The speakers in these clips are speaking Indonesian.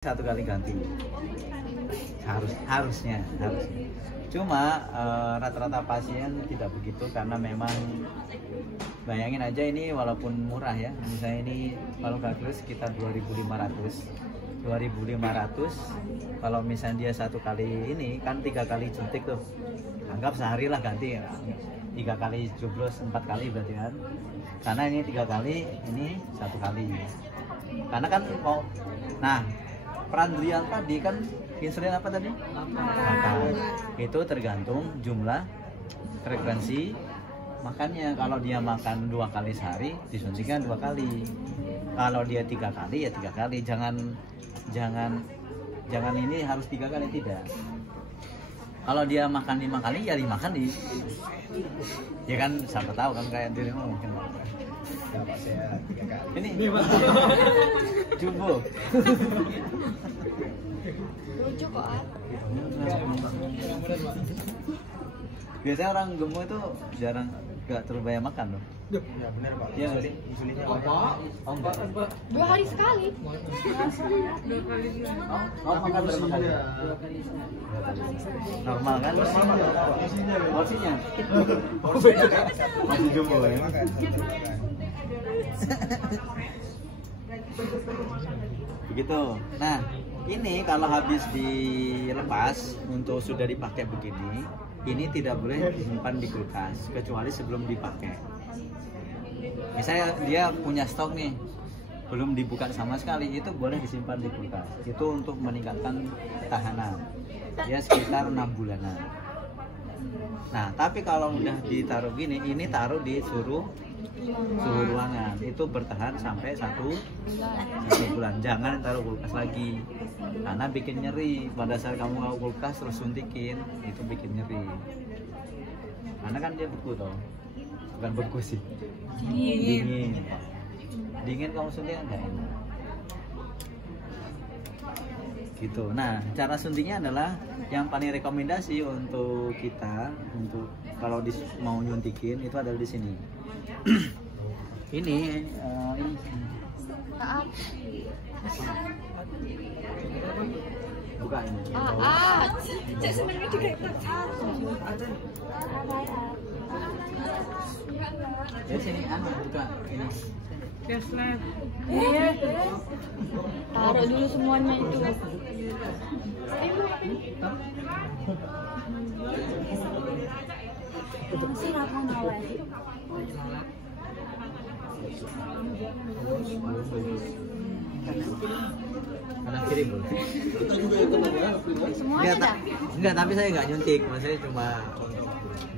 Satu kali ganti harusnya. Cuma rata-rata pasien tidak begitu karena memang bayangin aja ini walaupun murah ya, misalnya ini kalau kalkulus sekitar 2.500 kalau misalnya dia satu kali ini kan 3 kali suntik tuh, anggap sehari lah ganti ya. 3 kali jublos 4 kali berarti kan, karena ini 3 kali, ini 1 kali karena kan mau. Nah, Prandrian tadi kan insulin apa tadi? 8. Itu tergantung jumlah frekuensi makannya. Kalau dia makan 2 kali sehari, disuntikkan 2 kali. Kalau dia 3 kali ya 3 kali. Jangan ini harus 3 kali, tidak. Kalau dia makan 5 kali ya 5 kali. Ya kan, siapa tahu kan kayak dirimu mungkin. Bapak saya 3 kali. Ini jumbo. Lucu kok. Biasanya orang gemuk itu jarang, gak terlalu banyak makan loh. Ya benar Pak. Iya nggak sih? Insulinnya Oh enggak. 2 hari sekali. Oh makan berapa kali? Normal kan? Porsinya? Masih jumbo ya? Begitu. Nah, ini kalau habis dilepas untuk sudah dipakai begini, ini tidak boleh disimpan di kulkas kecuali sebelum dipakai. Misalnya dia punya stok nih, belum dibuka sama sekali, itu boleh disimpan di kulkas. Itu untuk meningkatkan ketahanan. Ya sekitar 6 bulanan. Nah, tapi kalau udah ditaruh gini, ini taruh di suhu ruangan, itu bertahan sampai 1 bulan. Jangan taruh kulkas lagi, karena bikin nyeri. Pada saat kamu mau kulkas terus suntikin, itu bikin nyeri. Karena kan dia beku toh, bukan beku sih, dingin kamu suntik enggak enak. Gitu. Nah, cara suntiknya adalah yang paling rekomendasi untuk kita, untuk kalau mau nyuntikin itu adalah di sini. Ini Taat. buka ini. Taat. Cek sebenarnya juga Dari sini buka ini. taruh dulu semuanya itu. Masih aku nolak. Kanan kiri boleh. Semuanya dah. Enggak, tapi saya nggak nyuntik, maksudnya cuma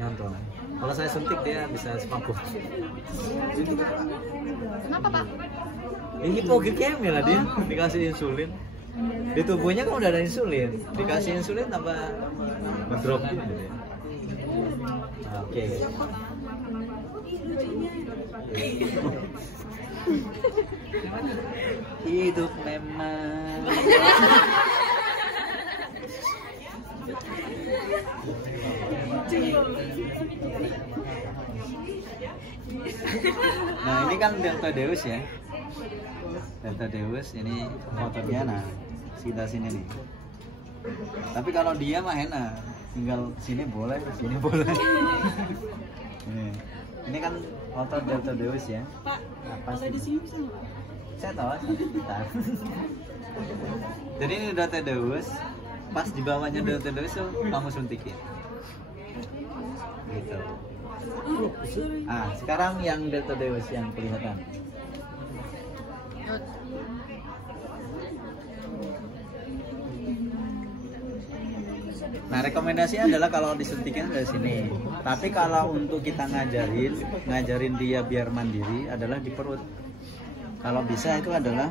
nyontoh. Kalau saya suntik dia bisa sepangkuh. Kenapa, Pak? Ini hipoglikemia lah dia, dikasih insulin. Di tubuhnya kan udah ada insulin, dikasih insulin tambah ngedrop gitu ya. Oke. Hidup memang. Nah, ini kan Delta Deus ya. Delta Deus ini motornya, nah sekitar sini nih. Tapi kalau dia mah enak, tinggal sini boleh, sini boleh. Ini kan motor Delta Deus ya. Pak, apa boleh sih? disium Pak? Saya tahu sebentar. Jadi ini Delta Deus, pas di bawahnya Delta Deus tuh kamu suntikin. Gitu. Ah, sekarang yang Delta Deus yang kelihatan. Nah, rekomendasinya adalah kalau disuntikin dari sini. Tapi kalau untuk kita ngajarin dia biar mandiri adalah di perut. Kalau bisa itu adalah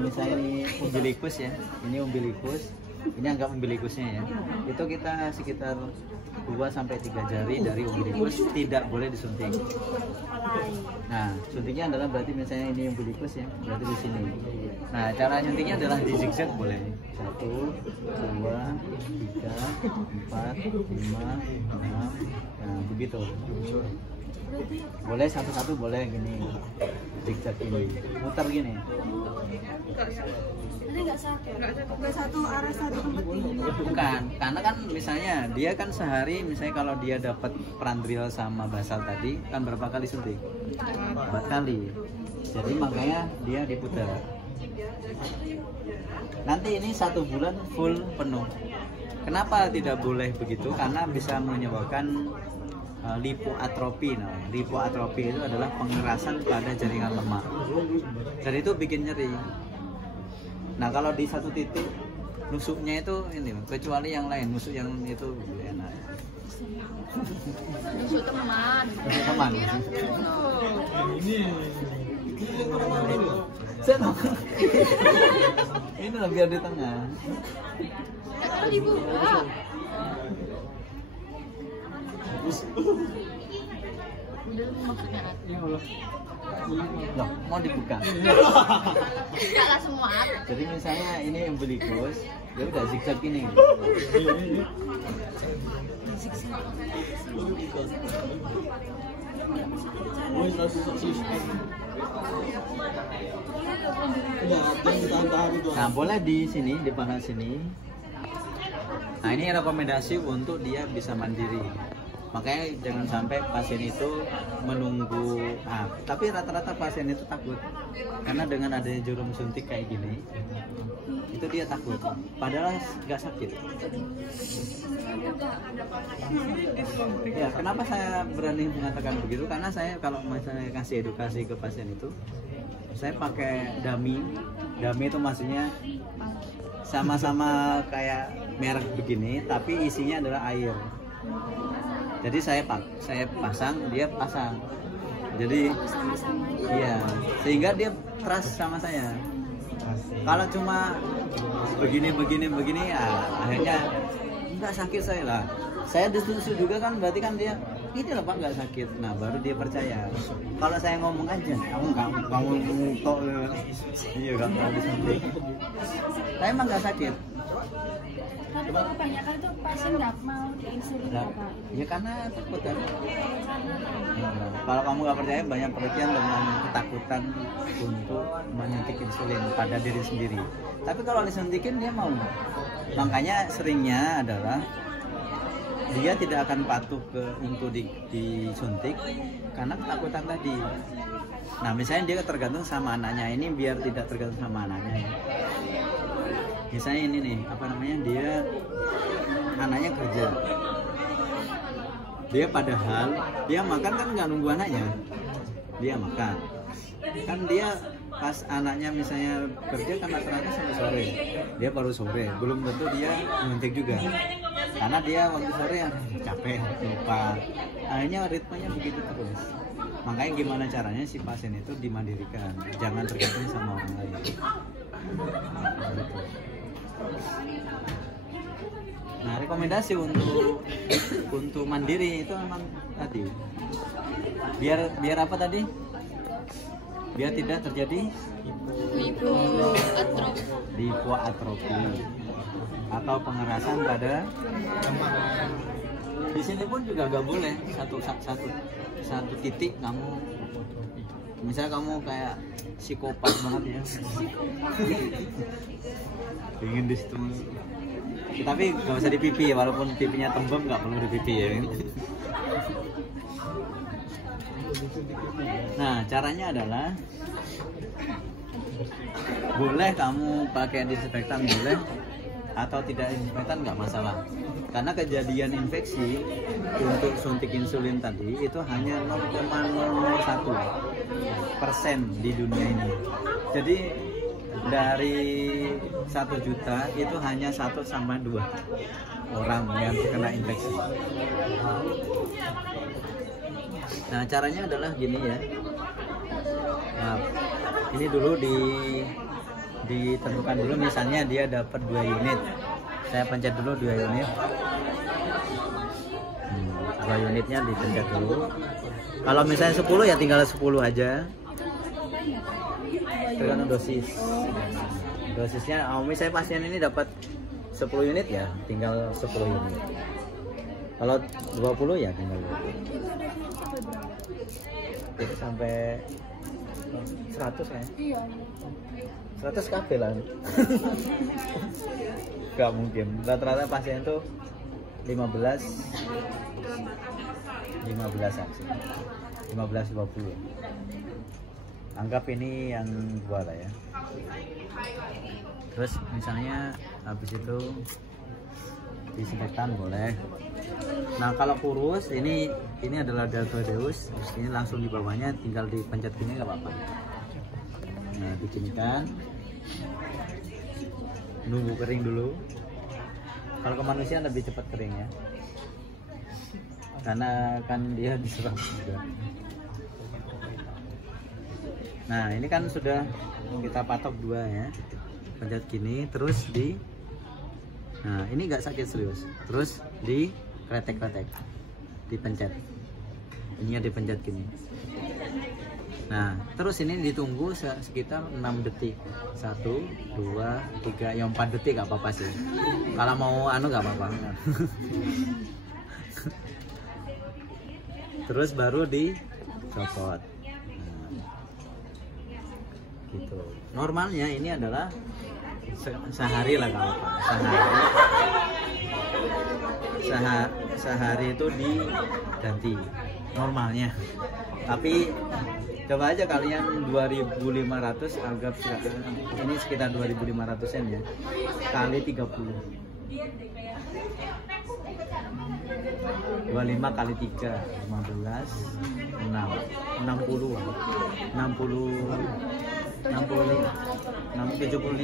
misalnya ini umbilikus ya. Ini umbilikus. Ini anggap umbilikusnya ya. Itu kita sekitar 2-3 jari dari umbilikus tidak boleh disuntik. Nah, suntiknya adalah berarti misalnya ini umbilikus ya, berarti di sini. Nah, cara nyuntiknya adalah di zigzag boleh. 1, 2, 3, 4, 5, 6, nah begitu. Boleh satu-satu, boleh gini. Zigzag ini. Muter gini. Nanti nggak sakit. Nggak satu arah satu tempat ini. Bukan, karena kan misalnya dia kan sehari misalnya kalau dia dapat Prandril sama Basal tadi kan berapa kali suntik? 4 kali. Jadi makanya dia diputar. Nanti ini 1 bulan full penuh. Kenapa tidak boleh begitu? Karena bisa menyebabkan lipoatrofi namanya. Lipoatrofi itu adalah pengerasan pada jaringan lemak. Jadi itu bikin nyeri. Nah kalau di satu titik nusuknya itu ini, kecuali yang lain nusuk yang itu enak. Nusuk teman. Nusuk teman. Ini lah biar di tengah. Kalau dibuka. Udah maksudnya kan? Loh, mau dibuka. Kalah semua. Jadi misalnya ini umbilikus, dia udah zigzag ini. Nah, boleh di sini, di paha sini. Nah, ini rekomendasi untuk dia bisa mandiri. Makanya jangan sampai pasien itu menunggu. Tapi rata-rata pasien itu takut karena dengan adanya jarum suntik kayak gini, itu dia takut. Padahal nggak sakit. Ya, kenapa saya berani mengatakan begitu? Karena saya kalau misalnya kasih edukasi ke pasien itu, saya pakai dummy. Dummy itu maksudnya sama-sama kayak merek begini, tapi isinya adalah air. Jadi saya pasang, dia pasang. Jadi iya, sehingga dia trust sama saya. Kalau cuma begini ya akhirnya nggak sakit saya lah. Saya ditusuk juga kan berarti kan dia ini loh Pak nggak sakit. Nah baru dia percaya. Kalau saya ngomong aja, kamu tok iya kan mau disuntik. Tapi emang nggak sakit. Tapi kalau kebanyakan itu pasien nggak mau diinsulin Nah, Pak. ya karena takut kan. Kalau kamu nggak percaya, banyak penelitian dengan ketakutan untuk menyuntik insulin pada diri sendiri. Tapi kalau disuntikin dia mau. Makanya seringnya adalah dia tidak akan patuh untuk disuntik karena ketakutan tadi. Nah misalnya dia tergantung sama anaknya, ini biar tidak tergantung sama anaknya. Misalnya ini nih, apa namanya, dia anaknya kerja, dia padahal dia makan kan nggak nunggu anaknya, dia makan kan, dia pas anaknya misalnya kerja kan rata-rata sampai sore, dia baru sore, belum tentu dia nyuntik juga karena dia waktu sore capek lupa, akhirnya ritmenya begitu terus. Makanya gimana caranya si pasien itu dimandirikan, jangan tergantung sama orang lain. Nah, rekomendasi untuk mandiri itu memang tadi biar apa tadi? Biar tidak terjadi lipoatrofi atau pengerasan pada. Di sini pun juga gak boleh satu titik kamu, misalnya kamu kayak psikopat banget ya, ingin di situ. Tapi gak usah di pipi, walaupun pipinya tembem gak perlu di pipi ya. Nah caranya adalah boleh kamu pakai disinfektan boleh, atau tidak disinfektan nggak masalah, karena kejadian infeksi untuk suntik insulin tadi itu hanya 0,001% di dunia ini. Jadi dari 1 juta itu hanya 1 sampai 2 orang yang terkena infeksi. Nah caranya adalah gini ya. Nah, ini dulu ditentukan dulu, misalnya dia dapat 2 unit, saya pencet dulu 2 unit. 2 unitnya dipencet dulu. Kalau misalnya 10 ya tinggal 10 aja, tergantung dosis. Dosisnya misalnya pasien ini dapat 10 unit ya tinggal 10 unit. Kalau 20 ya tinggal 20. Jadi sampai 100 ya. Iya. 100 kabel lah. Gak mungkin. Rata-rata pasien tuh 15 aja. 15-20. Anggap ini yang 2 lah ya. Terus misalnya habis itu disinfektan boleh. Nah kalau kurus ini adalah deltoideus, ini langsung di bawahnya tinggal dipencet gini nggak apa-apa. Nah begini kan, nunggu kering dulu. Kalau ke manusia lebih cepat kering ya, karena kan dia diserap juga. Nah ini kan sudah kita patok 2 ya, pencet gini terus nah ini nggak sakit serius, terus di kretek-kretek, dipencet, ininya dipencet gini. Nah terus ini ditunggu sekitar 6 detik, 1, 2, 3, yang 4 detik nggak apa-apa sih, kalau mau nggak apa-apa. Terus baru dicopot. Gitu. Normalnya ini adalah sehari lah kalau sehari itu diganti normalnya. Tapi coba aja kalian 2.500 anggap ini sekitar 2.500-an ya, kali 30. 25 kali 3 15 60 75